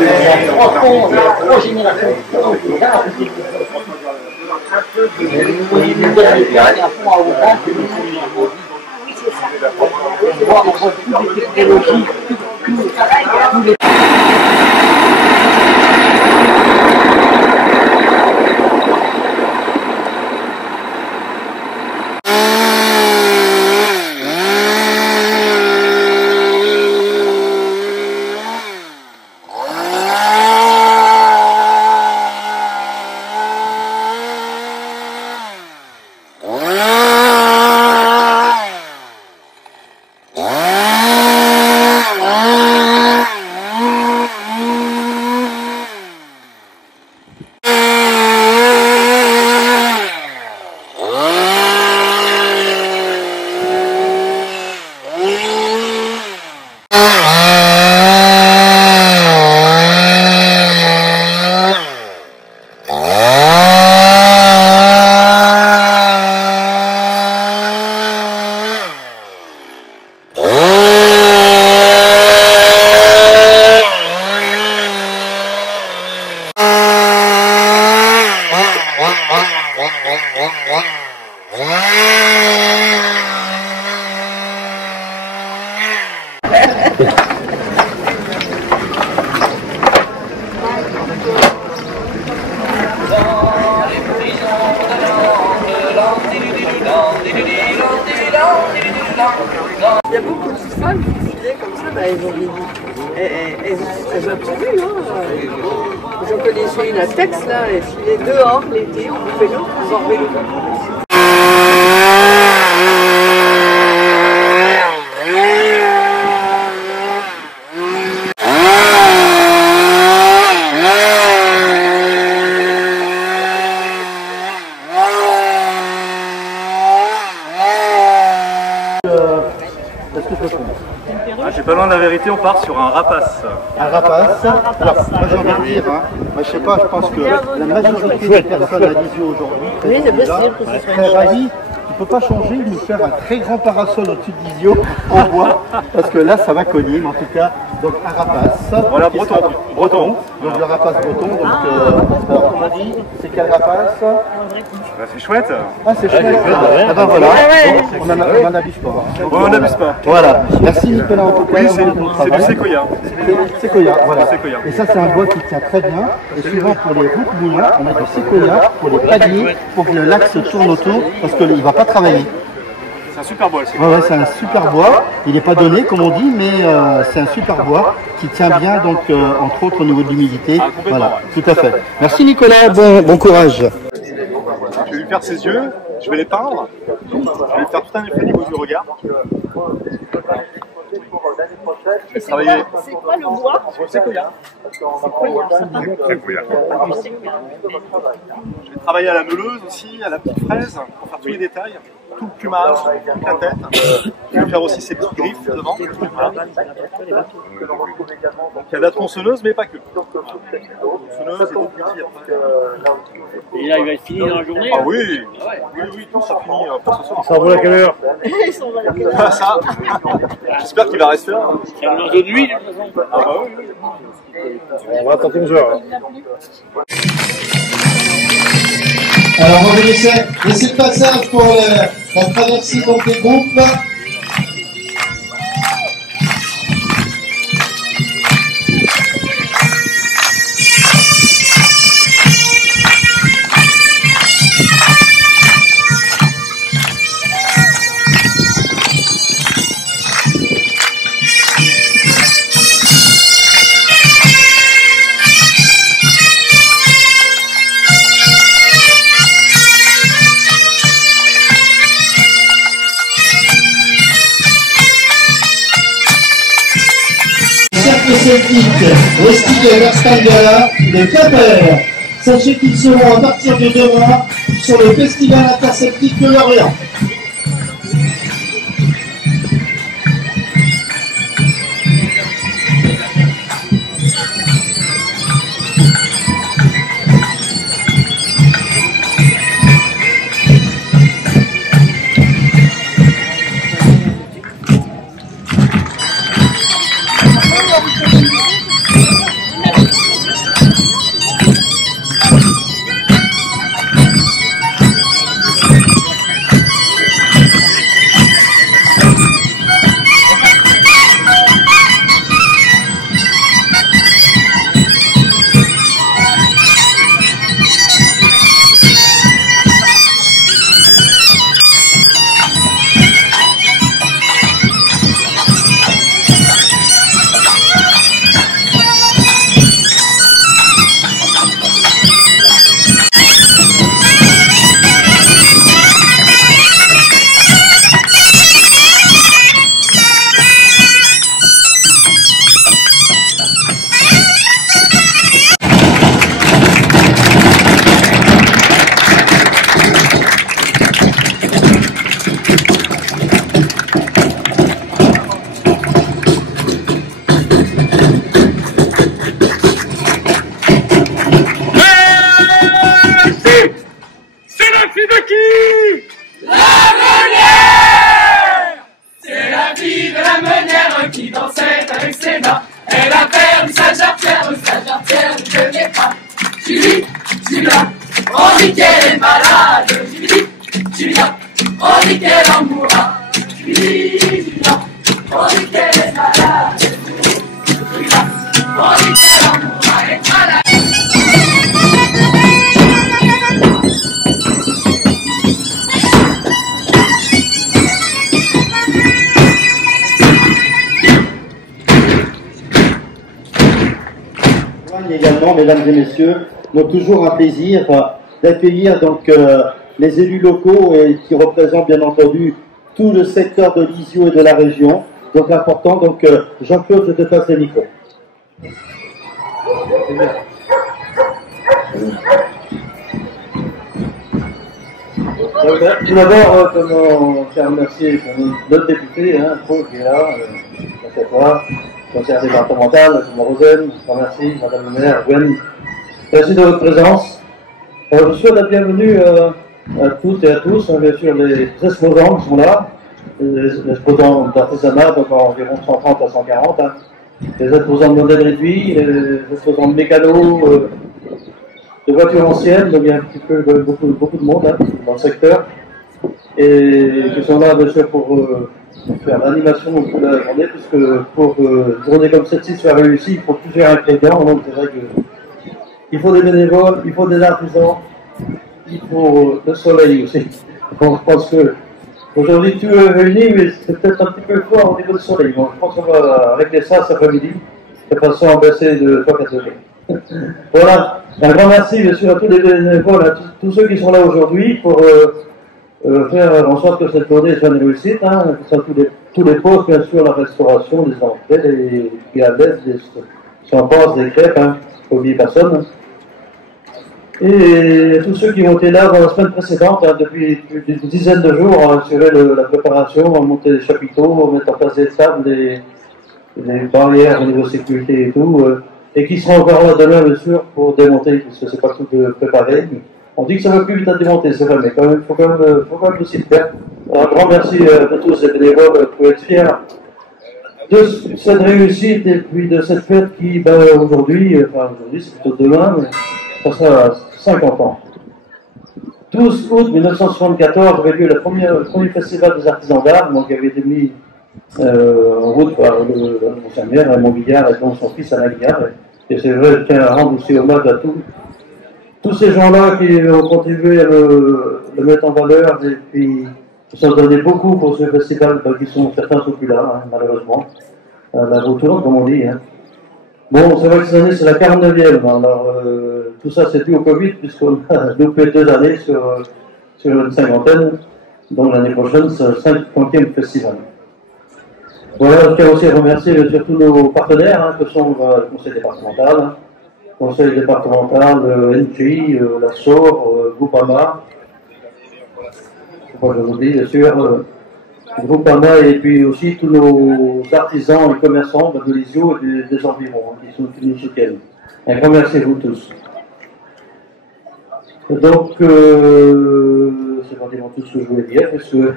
Il y a trois générations un peu de un fond à Ouran, voir en toutes les technologies, tous les Il y a beaucoup de femmes qui filaient comme ça, bah, elles ont vieilli. Elles ont tout vu. Hein. J'en connaissais une à Tex, là, elle filait dehors l'été, on bouffait l'eau, on en vélo. J'ai pas loin de la vérité, on part sur un rapace. Un rapace. Alors, moi j'ai envie de dire, hein, moi, je sais pas, je pense que la majorité des personnes à l'ISO aujourd'hui, très ravis. Il ne peut pas changer, il nous faire un très grand parasol au-dessus de l'ISO en bois, parce que là ça va cogner, mais en tout cas, donc un rapace. Voilà, breton. Donc le rapace breton, donc alors comment on dit, c'est quel rapace? Bah, c'est chouette. Ah c'est chouette. Ah ben voilà, on n'en abuse pas. On n'abuse pas. Voilà, merci Nicolas en tout cas. Oui, c'est du séquoia. Séquoia, voilà. Et ça c'est un bois qui tient très bien. Et souvent pour les routes moulins, on met du séquoia pour les paliers, pour que l'axe tourne autour, parce qu'il ne va pas travailler. C'est un super bois. Ouais, c'est un super bois. Il n'est pas donné comme on dit, mais c'est un super bois qui tient bien, donc entre autres au niveau de l'humidité. Voilà, tout à fait. Merci Nicolas, bon courage. Je vais lui faire ses yeux, je vais les peindre, je vais lui faire tout un effet au niveau du regard. Je vais travailler. C'est quoi le bois? Séquoia. Je vais travailler à la meuleuse aussi, à la petite fraise, pour faire tous les détails, tout le plumage, toute la tête. Je vais faire aussi ses petites griffes devant. Voilà. Donc il y a de la tronçonneuse, mais pas que. Tronçonneuse et d'autres petits après. Et là, il va être fini dans la journée? Ah oui, oui, tout ça finit pour ce soir. Ça va à quelle heure? Ils sont dans la Ah, ça, j'espère qu'il va rester là. C'est un oiseau de nuit, de toute façon. Ah bah oui. On va attendre une heure. Alors on va laisser le passage pour la traversée donc des groupes. Celtique, Westig Verstangala de Quimper. Sachez qu'ils seront à partir de demain sur le Festival interceltique de Lorient. qui dansait avec ses mains. Elle a perdu sa jarretière, ne tenait pas. Julie, Julia, on dit qu'elle est malade. Julie, Julia, on dit qu'elle en mourra. Julie, Julia, on dit qu'elle est malade. Julia, on dit qu'elle en mourra. Elle est malade. Également, mesdames et messieurs, donc toujours un plaisir d'accueillir donc les élus locaux et qui représentent bien entendu tout le secteur de Lisieux et de la région. Donc important, donc Jean-Claude, je te passe le micro. Tout d'abord, comme on tient à remercier notre député, Paul qui est là, merci à toi. Conseillère départementale, Mme Rosen, je vous remercie, Madame le maire, Gwen. Merci de votre présence. Je souhaite la bienvenue à toutes et à tous, bien sûr les exposants qui sont là, les exposants d'artisanat, donc environ 130 à 140, les exposants de modèles réduits, les exposants de mécano, de voitures anciennes, donc il y a un petit peu beaucoup de monde dans le secteur, et qui sont là bien sûr pour faire l'animation de la journée, puisque pour une journée comme celle-ci soit réussie, il faut plusieurs ingrédients. Donc c'est vrai qu'il faut des bénévoles, il faut des artisans, il faut le soleil aussi. Donc, je pense que aujourd'hui tout est réuni, mais c'est peut-être un petit peu fort au niveau du soleil. Donc, je pense qu'on va régler ça cet après-midi, de façon à baisser de 3-4 degrés. Voilà, un grand merci bien sûr à tous les bénévoles, à tous ceux qui sont là aujourd'hui pour faire en sorte que cette journée soit une réussite, tous les postes, bien sûr, la restauration, les entrées, les galettes, les champagnes, des crêpes, faut oublier personne. Et tous ceux qui ont été là dans la semaine précédente, depuis une dizaine de jours, assurer la préparation, à monter les chapiteaux, mettre en place des tables, des barrières au niveau de sécurité et tout, et qui seront encore là demain, bien sûr, pour démonter, parce que c'est pas tout préparé. On dit que ça va plus vite à démonter, c'est vrai, mais quand même, faut quand même aussi le faire. Un grand merci à tous les bénévoles pour être fiers de cette réussite et puis de cette fête qui, aujourd'hui, c'est plutôt demain, mais ça sera 50 ans. 12 août 1974 avait lieu le premier festival des artisans d'art, donc il avait été mis en route par l'ancien maire, Raymond Guillard, et donc son fils Alain Guillard. Et c'est vrai, je tiens à rendre aussi hommage à tous ces gens-là qui ont contribué à le mettre en valeur et puis qui sont donnés beaucoup pour ce festival, certains sont plus là, malheureusement. La retourne, comme on dit. Bon, c'est vrai que cette année, c'est la 49e. Alors, tout ça, c'est dû au Covid, puisqu'on a loupé 2 années sur une cinquantaine. Donc, l'année prochaine, c'est le 50e festival. Voilà, je tiens aussi à remercier surtout nos partenaires, que sont le conseil départemental, NJ, la SOR, Groupama. Je crois que je vous dis, bien sûr. Groupama et puis aussi tous nos artisans et commerçants de Lisieux et des environs qui nous soutiennent. Un grand merci à vous tous. Donc, c'est pratiquement tout ce que je voulais dire, parce que,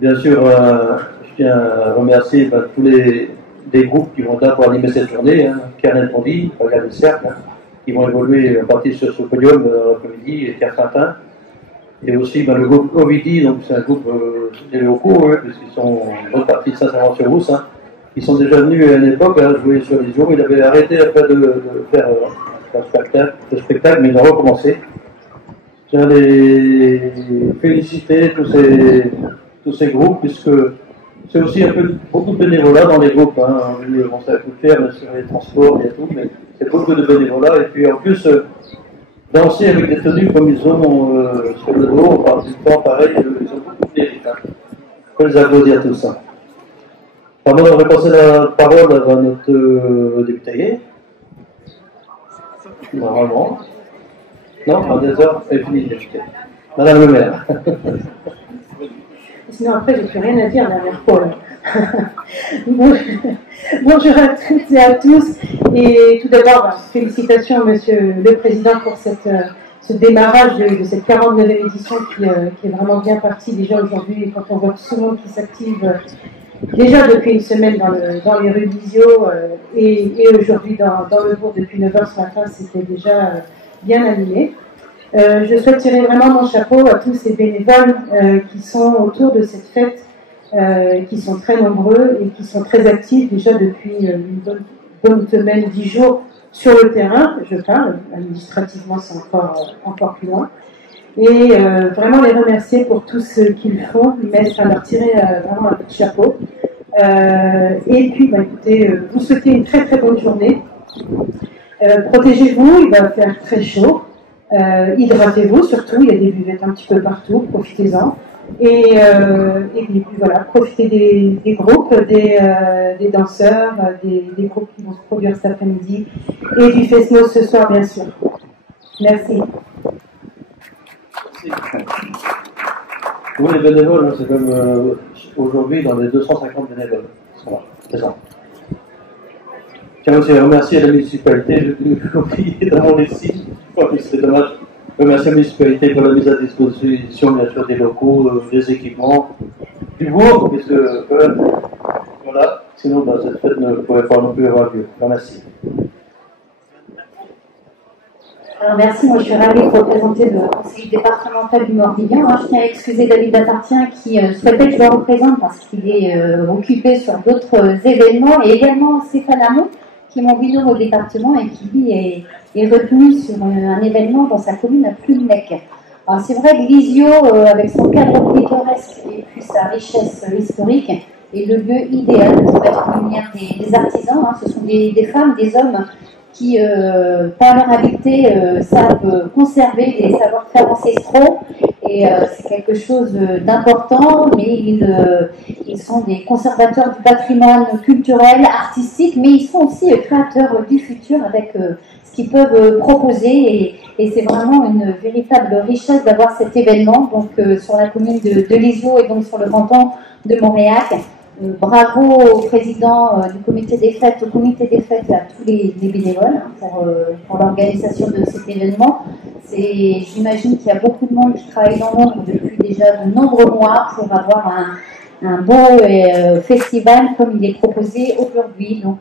bien sûr, je tiens à remercier tous les groupes qui vont là pour animer cette journée, Karen Pondy, Regarde le Cercle, qui vont évoluer en partie sur ce podium l'après-midi, et Pierre Quintin. Et aussi le groupe Ovidi, donc c'est un groupe des locaux, puisqu'ils sont en bonne partie de Saint-Laurent-sur-Rousse. Ils sont déjà venus à une époque jouer sur les jours. Ils avaient arrêté après de faire le spectacle, mais ils ont recommencé. Je tiens à les féliciter, tous ces groupes, puisque c'est aussi beaucoup de bénévolat dans les groupes. On s'est tout faire sur les transports et tout, mais c'est beaucoup de bénévolat. Et puis en plus, danser avec des tenues comme ils ont sur le dos, par du temps pareil, ils ont beaucoup de mérite. Il faut les applaudir tout ça. Pardon, on va passer la parole à notre député. Normalement. Non, à des heures, c'est fini, député. Madame le maire. Sinon, après, j'ai plus rien à dire, la mère Paul. Bonjour à toutes et à tous. Et tout d'abord, félicitations, Monsieur le Président, pour ce démarrage de cette 49e édition qui est vraiment bien partie déjà aujourd'hui. Et quand on voit tout ce monde qui s'active déjà depuis une semaine dans les rues d'Isio et aujourd'hui dans le bourg depuis 9 h ce matin, c'était déjà bien animé. Je souhaite tirer vraiment mon chapeau à tous ces bénévoles qui sont autour de cette fête, qui sont très nombreux et qui sont très actifs déjà depuis une bonne semaine, 10 jours sur le terrain, je parle, administrativement c'est encore plus loin. Et vraiment les remercier pour tout ce qu'ils font, leur tirer vraiment un petit chapeau. Et puis, écoutez, vous souhaitez une très très bonne journée. Protégez-vous, il va faire très chaud. Hydratez-vous surtout, il y a des buvettes un petit peu partout, profitez-en. Et puis voilà, profitez des groupes, des danseurs, des groupes qui vont se produire cet après-midi et du Fesno ce soir bien sûr. Merci. Pour les bénévoles, c'est comme aujourd'hui dans les 250 bénévoles. Voilà, c'est ça. Je tiens aussi à remercier la municipalité, j'ai oublié dans mon récit, c'est dommage. Je remercie la municipalité pour la mise à disposition, bien sûr, des locaux, des équipements, du bourg, puisque, voilà, sinon cette fête ne pourrait pas non plus avoir lieu. Merci. Alors merci, moi je suis ravie de représenter le conseil départemental du Morbihan. Je tiens à excuser David Latartien qui souhaitait que je le représente parce qu'il est occupé sur d'autres événements, et également Stéphane Hamon, qui est mon binôme au département et qui lui est retenu sur un événement dans sa commune à Plumec. Alors c'est vrai que l'Isio, avec son cadre pittoresque et puis sa richesse historique, est le lieu idéal pour mettre en lumière des artisans. Ce sont des femmes, des hommes qui, par leur habileté, savent conserver les savoir-faire ancestraux. Et c'est quelque chose d'important, mais ils sont des conservateurs du patrimoine culturel, artistique, mais ils sont aussi créateurs du futur avec ce qu'ils peuvent proposer. Et c'est vraiment une véritable richesse d'avoir cet événement donc, sur la commune de Lisieux et donc sur le canton de Montréal. Bravo au président du comité des fêtes, au comité des fêtes et à tous les bénévoles pour l'organisation de cet événement. J'imagine qu'il y a beaucoup de monde qui travaille dans l'ombre depuis déjà de nombreux mois pour avoir un beau festival comme il est proposé aujourd'hui. Donc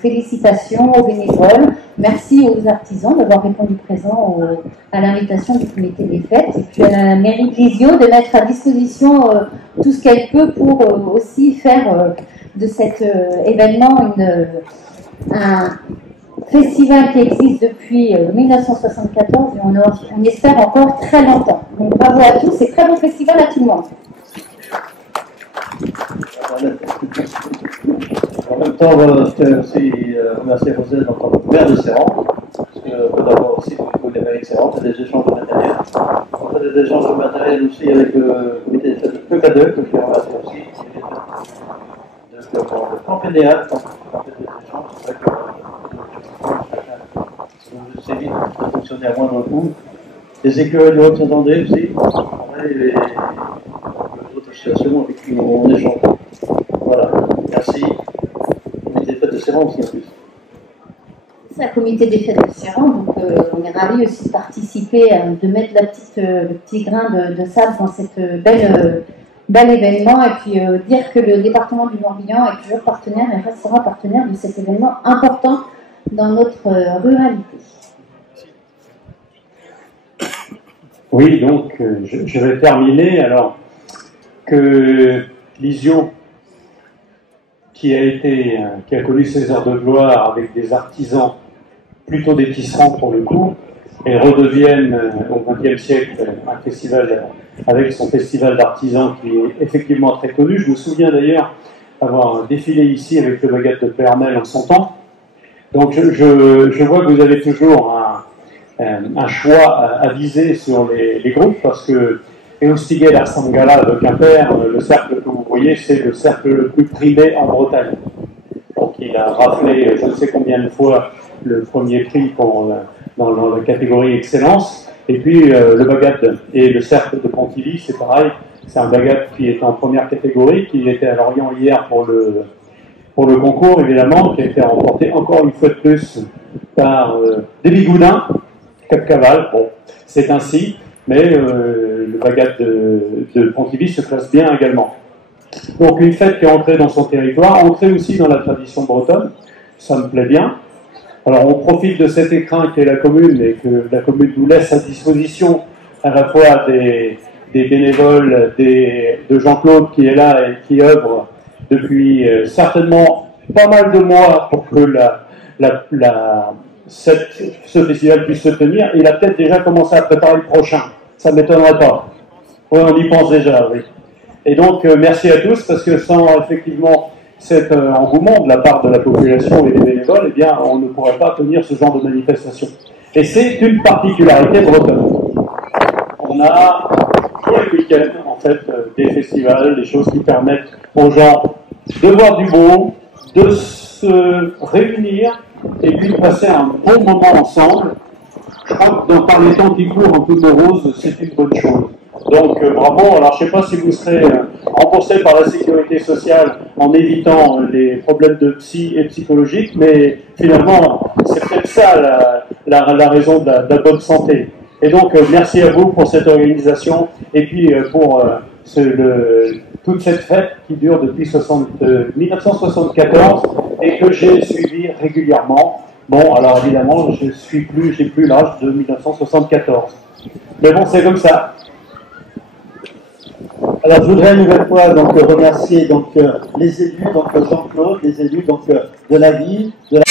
félicitations aux bénévoles, merci aux artisans d'avoir répondu présent à l'invitation du comité des fêtes et puis à la mairie de Lisieux de mettre à disposition tout ce qu'elle peut pour aussi faire de cet événement un festival qui existe depuis 1974 et on espère encore très longtemps. Donc bravo à tous et très bon festival à tout le monde. En même temps, je tiens aussi à remercier Rosette en tant que maire de Serrant, parce que peut avoir aussi beaucoup de mairies Serrant, il y a des échanges de matériel. On fait des échanges de matériel aussi avec le comité des fêtes de Peucadeux, que je vais remercier aussi, de Campénéal, quand on fait des échanges, c'est vrai que c'est vite de fonctionner à moindre coût. Les écureuils du Haut-Saint-André aussi, et les autres associations avec qui on échange. Voilà, merci. Comité des fêtes de Serrant aussi en plus. C'est un comité des fêtes de Serrant, donc on est ravis aussi de participer, de mettre le petit grain de sable dans cette bel événement et puis dire que le département du Morbihan est toujours partenaire et restera partenaire de cet événement important dans notre ruralité. Oui, donc je vais terminer. Alors que Lisieux, qui a connu ses heures de gloire avec des artisans, plutôt des tisserands pour le coup, et redevienne au XXe siècle un festival avec son festival d'artisans qui est effectivement très connu. Je me souviens d'ailleurs avoir défilé ici avec le baguette de Pernel en son temps. Donc je vois que vous avez toujours un choix à viser sur les groupes, parce que Eustigel Arsangala de Quimper, le cercle que vous voyez, c'est le cercle le plus primé en Bretagne. Donc il a raflé je ne sais combien de fois le premier prix dans la catégorie excellence. Et puis le Bagad et le cercle de Pontivy, c'est pareil, c'est un Bagad qui est en première catégorie, qui était à Lorient hier pour le concours évidemment, qui a été remporté encore une fois de plus par des Bigoudins, Cap-Caval, bon, c'est ainsi, mais le Bagad de Pontivy se classe bien également. Donc une fête qui est entrée dans son territoire, entrée aussi dans la tradition bretonne, ça me plaît bien. Alors on profite de cet écrin qu'est la commune et que la commune nous laisse à disposition à la fois des bénévoles, de Jean-Claude qui est là et qui œuvre depuis certainement pas mal de mois pour que ce festival puisse se tenir. Il a peut-être déjà commencé à préparer le prochain, ça ne m'étonnerait pas. Oui, on y pense déjà, oui. Et donc merci à tous, parce que sans effectivement cet engouement de la part de la population et des bénévoles, eh bien on ne pourrait pas tenir ce genre de manifestation. Et c'est une particularité bretonne. On a tous les week-ends, en fait, des festivals, des choses qui permettent aux gens de voir du beau, de se réunir et puis de passer un bon moment ensemble. Je crois que par les temps qui courent en toute rose, c'est une bonne chose. Donc bravo. Alors je ne sais pas si vous serez remboursé par la sécurité sociale en évitant les problèmes de psy et psychologiques, mais finalement c'est peut-être ça la raison de la bonne santé. Et donc merci à vous pour cette organisation et puis pour toute cette fête qui dure depuis 1974 et que j'ai suivie régulièrement. Bon, alors évidemment, j'ai plus l'âge de 1974. Mais bon, c'est comme ça. Alors, je voudrais une nouvelle fois donc remercier donc les élus, donc Jean-Claude, les élus donc de la ville, de la...